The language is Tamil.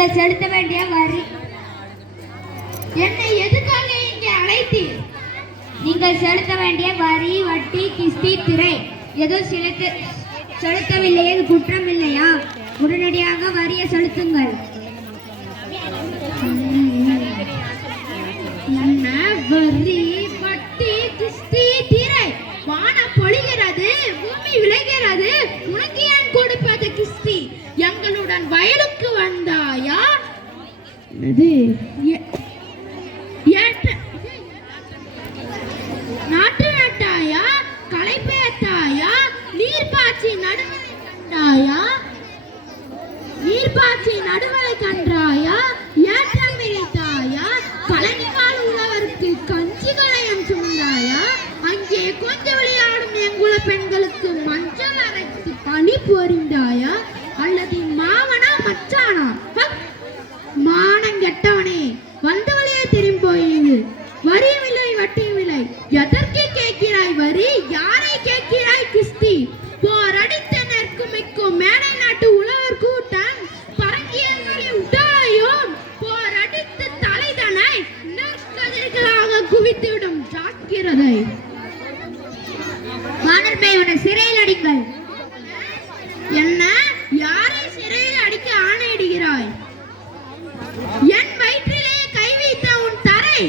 நீங்கள் செலுத்த வேண்டிய வரி. என்னை எதுக்காக இங்கே அழைத்தீர்? நீங்கள் செலுத்த வேண்டிய வரி, வட்டி, கிஸ்தி, திரை எதுவும் செலுத்தவில்லையே, குற்றம் இல்லையா? உடனடியாக வரியை செலுத்துங்கள். என்ன வரி, வட்டி, கிஸ்தி, திரை? வானம் பொழிகிறது, பூமி விளைகிறது, உனக்கு ஏன் கொடுப்பது கிஸ்தி? எங்களுடன் வயலுக்கு வந்தாயா? நாட்டு நட்டாயா? களை பெயர்த்தாயா? நீர்பாய்ச்சி நடுவலை கன்றாயா? ஏற்றம் விரித்தாயா? கலைஞால் உழவருக்கு கஞ்சிகளையும் சுமந்தாயா? அங்கே கொஞ்சம் விளையாடும் எங்குல பெண்களுக்கு மஞ்சள் அரைத்து பழி பொறிந்தாயா? அல்லது மாமனா மச்சானா? மானம் கெட்டவனே, வந்த வழியே திரும்பி போயிரு. வரியும் இல்லை, வட்டியும் இல்லை, எதற்கு கேட்கிறாய் வரி? யாரை கேட்கிறாய் கிஸ்தி? போரடித்த நெற்குமிக்கும் மேடை நாட்டு உழவர் கூட்டம் பரங்கியங்களை உடாயும் போரடித்து தலைதனை நெற்கதிர்களாக குவித்துவிடும். ஜாக்கிரதை. வானர்பை, உன்னை சிறையில் அடிங்கள். என்ன? யாரை சிறையில் அடிக்க ஆணையிடுகிறாய்? என் வயிற்றிலே கை வைத்த உன் தரை